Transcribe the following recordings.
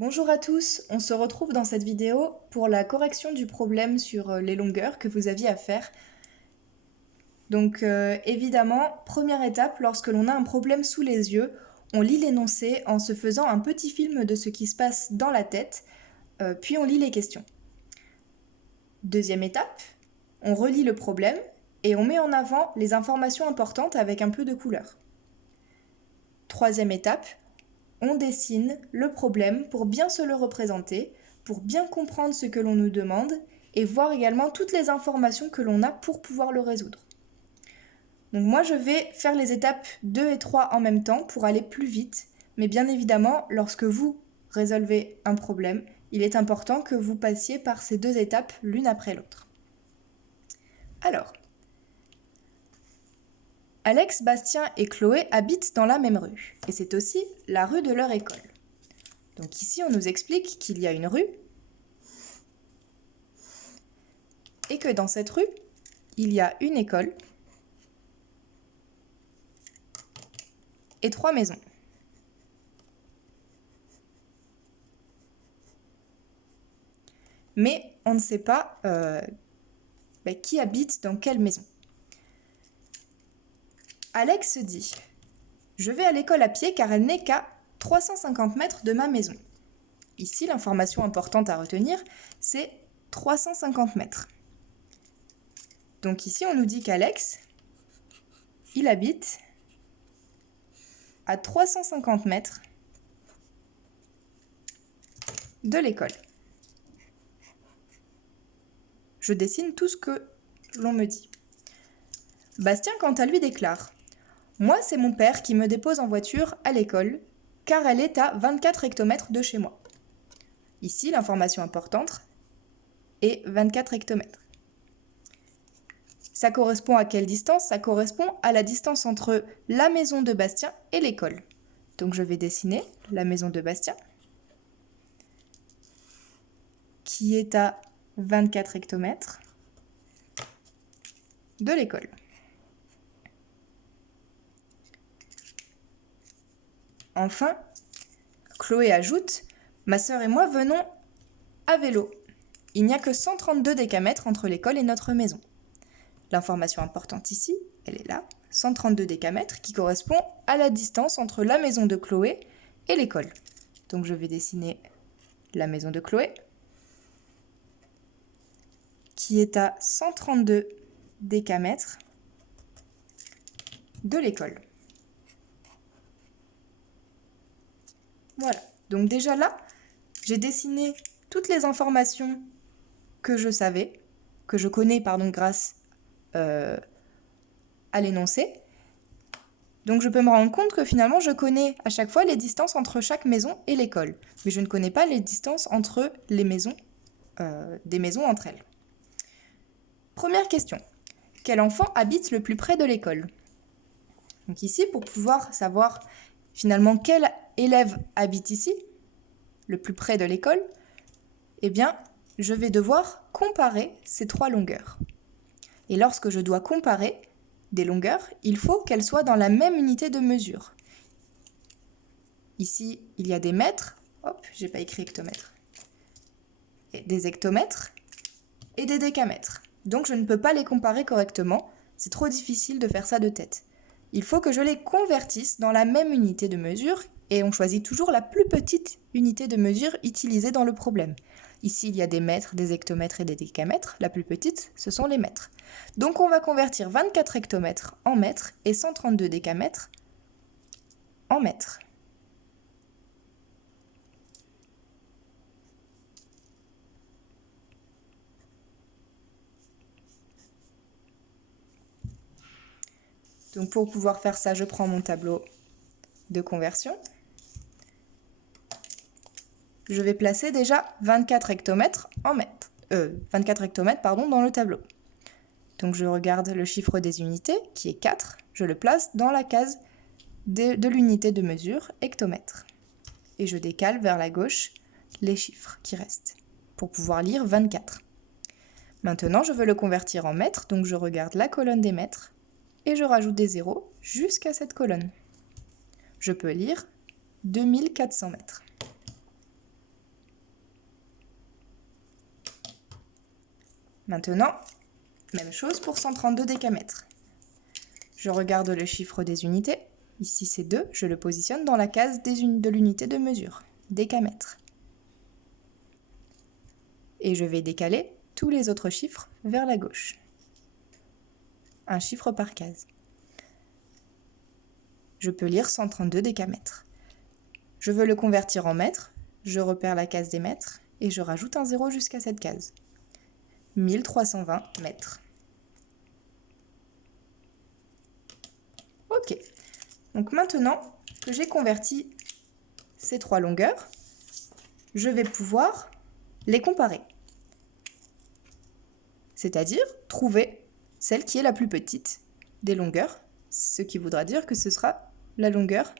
Bonjour à tous, on se retrouve dans cette vidéo pour la correction du problème sur les longueurs que vous aviez à faire. Donc évidemment, première étape, lorsque l'on a un problème sous les yeux, on lit l'énoncé en se faisant un petit film de ce qui se passe dans la tête, puis on lit les questions. Deuxième étape, on relit le problème et on met en avant les informations importantes avec un peu de couleur. Troisième étape, on dessine le problème pour bien se le représenter, pour bien comprendre ce que l'on nous demande et voir également toutes les informations que l'on a pour pouvoir le résoudre. Donc moi je vais faire les étapes 2 et 3 en même temps pour aller plus vite, mais bien évidemment lorsque vous résolvez un problème, il est important que vous passiez par ces deux étapes l'une après l'autre. Alors, Alex, Bastien et Chloé habitent dans la même rue, et c'est aussi la rue de leur école. Donc ici, on nous explique qu'il y a une rue, et que dans cette rue, il y a une école et 3 maisons. Mais on ne sait pas qui habite dans quelle maison. Alex se dit « Je vais à l'école à pied car elle n'est qu'à 350 mètres de ma maison. » Ici, l'information importante à retenir, c'est 350 mètres. Donc ici, on nous dit qu'Alex, il habite à 350 mètres de l'école. Je dessine tout ce que l'on me dit. Bastien, quant à lui, déclare « Moi, c'est mon père qui me dépose en voiture à l'école, car elle est à 24 hectomètres de chez moi. » Ici, l'information importante est 24 hectomètres. Ça correspond à quelle distance? Ça correspond à la distance entre la maison de Bastien et l'école. Donc je vais dessiner la maison de Bastien, qui est à 24 hectomètres de l'école. Enfin, Chloé ajoute « Ma sœur et moi venons à vélo. Il n'y a que 132 décamètres entre l'école et notre maison. » L'information importante ici, elle est là, 132 décamètres, qui correspond à la distance entre la maison de Chloé et l'école. Donc je vais dessiner la maison de Chloé, qui est à 132 décamètres de l'école. Voilà, donc déjà là, j'ai dessiné toutes les informations que je savais, que je connais grâce à l'énoncé. Donc je peux me rendre compte que finalement je connais à chaque fois les distances entre chaque maison et l'école, mais je ne connais pas les distances entre les maisons, des maisons entre elles. Première question, quel enfant habite le plus près de l'école? Donc ici, pour pouvoir savoir finalement quel élève habite ici, le plus près de l'école, eh bien, je vais devoir comparer ces 3 longueurs. Et lorsque je dois comparer des longueurs, il faut qu'elles soient dans la même unité de mesure. Ici, il y a des mètres, hop, j'ai pas écrit hectomètre, et des hectomètres et des décamètres. Donc je ne peux pas les comparer correctement, c'est trop difficile de faire ça de tête. Il faut que je les convertisse dans la même unité de mesure, et on choisit toujours la plus petite unité de mesure utilisée dans le problème. Ici, il y a des mètres, des hectomètres et des décamètres. La plus petite, ce sont les mètres. Donc on va convertir 24 hectomètres en mètres et 132 décamètres en mètres. Donc pour pouvoir faire ça, je prends mon tableau de conversion. Je vais placer déjà 24 hectomètres dans le tableau. Donc je regarde le chiffre des unités, qui est 4. Je le place dans la case de l'unité de mesure, hectomètre. Et je décale vers la gauche les chiffres qui restent, pour pouvoir lire 24. Maintenant, je veux le convertir en mètres, donc je regarde la colonne des mètres, et je rajoute des zéros jusqu'à cette colonne. Je peux lire 2400 mètres. Maintenant, même chose pour 132 décamètres. Je regarde le chiffre des unités. Ici, c'est 2. Je le positionne dans la case de l'unité de mesure, décamètres. Et je vais décaler tous les autres chiffres vers la gauche. Un chiffre par case. Je peux lire 132 décamètres. Je veux le convertir en mètres. Je repère la case des mètres et je rajoute un 0 jusqu'à cette case. 1320 mètres. Ok. Donc maintenant que j'ai converti ces 3 longueurs, je vais pouvoir les comparer. C'est-à-dire trouver celle qui est la plus petite des longueurs, ce qui voudra dire que ce sera la longueur,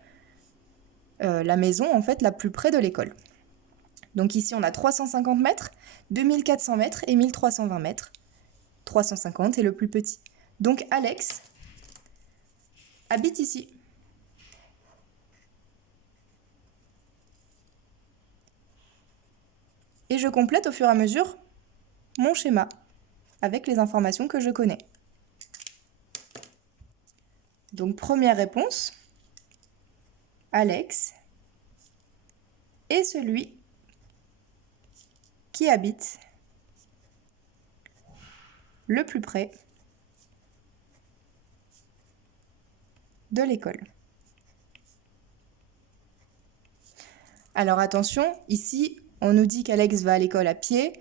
la maison en fait la plus près de l'école. Donc ici on a 350 mètres, 2400 mètres et 1320 mètres. 350 est le plus petit. Donc Alex habite ici. Et je complète au fur et à mesure mon schéma avec les informations que je connais. Donc première réponse, Alex est celui qui habite le plus près de l'école. Alors attention, ici on nous dit qu'Alex va à l'école à pied.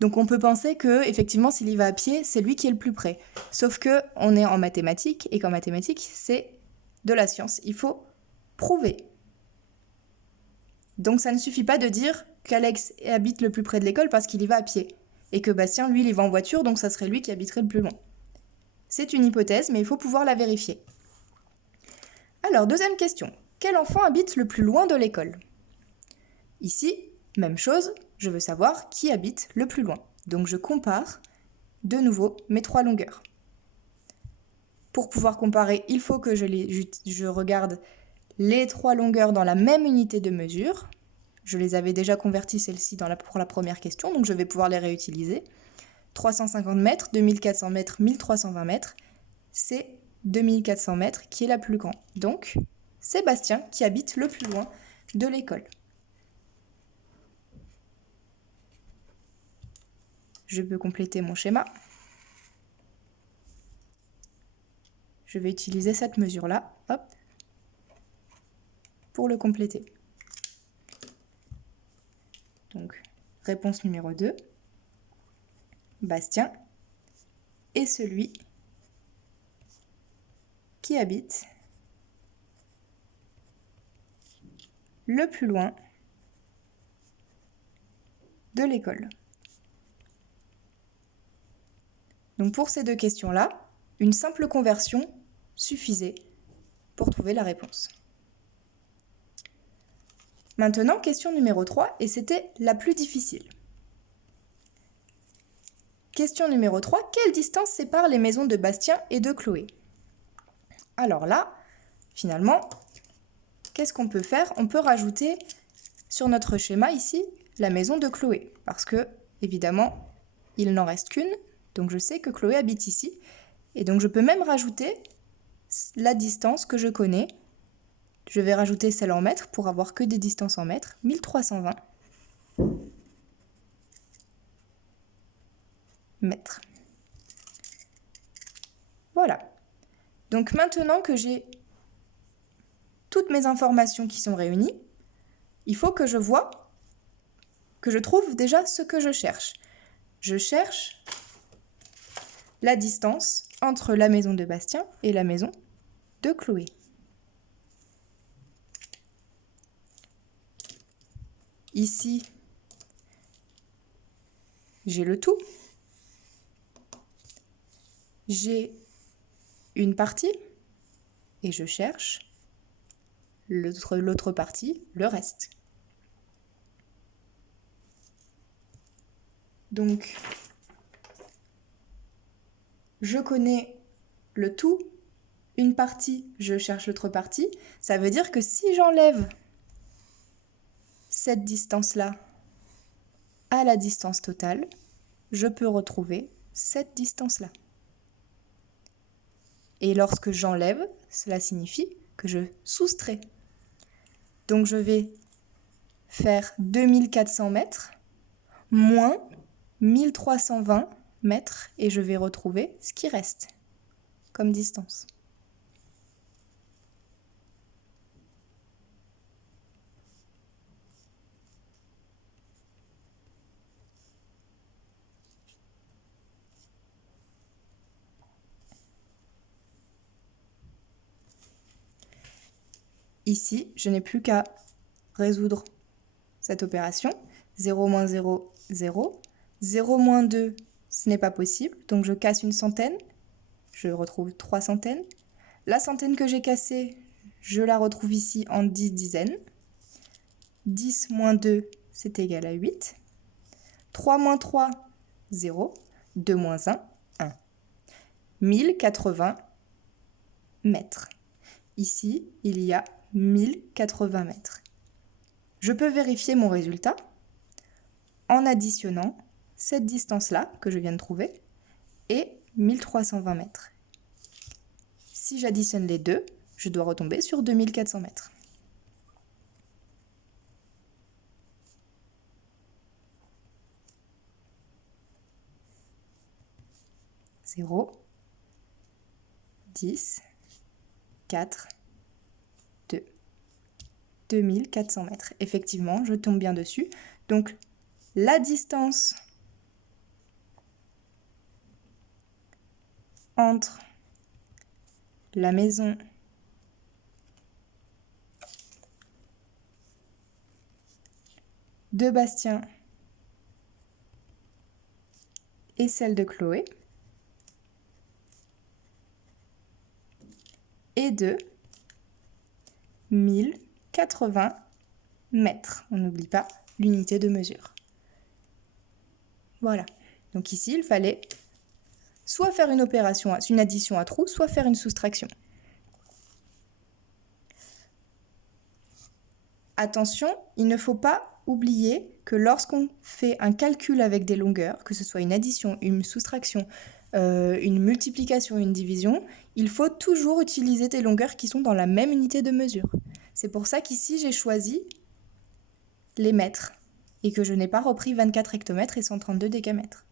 Donc on peut penser que effectivement s'il y va à pied, c'est lui qui est le plus près. Sauf que on est en mathématiques et qu'en mathématiques, c'est de la science. Il faut prouver. Donc ça ne suffit pas de dire qu'Alex habite le plus près de l'école parce qu'il y va à pied. Et que Bastien, lui, il y va en voiture, donc ça serait lui qui habiterait le plus loin. C'est une hypothèse, mais il faut pouvoir la vérifier. Alors, deuxième question. Quel enfant habite le plus loin de l'école ? Ici, même chose, je veux savoir qui habite le plus loin. Donc je compare de nouveau mes 3 longueurs. Pour pouvoir comparer, il faut que je regarde les 3 longueurs dans la même unité de mesure. Je les avais déjà converties celles-ci pour la première question, donc je vais pouvoir les réutiliser. 350 mètres, 2400 mètres, 1320 mètres, c'est 2400 mètres qui est la plus grande. Donc, c'est Bastien qui habite le plus loin de l'école. Je peux compléter mon schéma. Je vais utiliser cette mesure-là, hop, pour le compléter. Donc, réponse numéro 2. Bastien est celui qui habite le plus loin de l'école. Donc pour ces 2 questions-là, une simple conversion suffisait pour trouver la réponse. Maintenant, question numéro 3, et c'était la plus difficile. Question numéro 3, quelle distance sépare les maisons de Bastien et de Chloé ? Alors là, finalement, qu'est-ce qu'on peut faire ? On peut rajouter sur notre schéma ici la maison de Chloé, parce que, évidemment, il n'en reste qu'une, donc je sais que Chloé habite ici, et donc je peux même rajouter la distance que je connais. Je vais rajouter celle en mètres pour avoir que des distances en mètres, 1320 mètres. Voilà. Donc maintenant que j'ai toutes mes informations qui sont réunies, il faut que je trouve déjà ce que je cherche. Je cherche la distance entre la maison de Bastien et la maison de Chloé. Ici, j'ai le tout. J'ai une partie et je cherche l'autre partie, le reste. Donc, je connais le tout, une partie, je cherche l'autre partie. Ça veut dire que si j'enlève cette distance-là à la distance totale, je peux retrouver cette distance-là. Et lorsque j'enlève, cela signifie que je soustrais. Donc je vais faire 2400 mètres moins 1320 mètres et je vais retrouver ce qui reste comme distance. Ici, je n'ai plus qu'à résoudre cette opération. 0 moins 0, 0. 0 moins 2, ce n'est pas possible. Donc je casse une centaine. Je retrouve 3 centaines. La centaine que j'ai cassée, je la retrouve ici en 10 dizaines. 10 moins 2, c'est égal à 8. 3 moins 3, 0. 2 moins 1, 1. 1080 mètres. Ici, il y a 1080 mètres. Je peux vérifier mon résultat en additionnant cette distance-là que je viens de trouver et 1320 mètres. Si j'additionne les deux, je dois retomber sur 2400 mètres. Zéro, 10, 4, 2. 2400 mètres. Effectivement, je tombe bien dessus. Donc, la distance entre la maison de Bastien et celle de Chloé est de 1080 mètres. On n'oublie pas l'unité de mesure. Voilà. Donc ici, il fallait soit faire une opération, une addition à trous, soit faire une soustraction. Attention, il ne faut pas oublier que lorsqu'on fait un calcul avec des longueurs, que ce soit une addition, une soustraction, une multiplication, une division, il faut toujours utiliser des longueurs qui sont dans la même unité de mesure. C'est pour ça qu'ici, j'ai choisi les mètres et que je n'ai pas repris 24 hectomètres et 132 décamètres.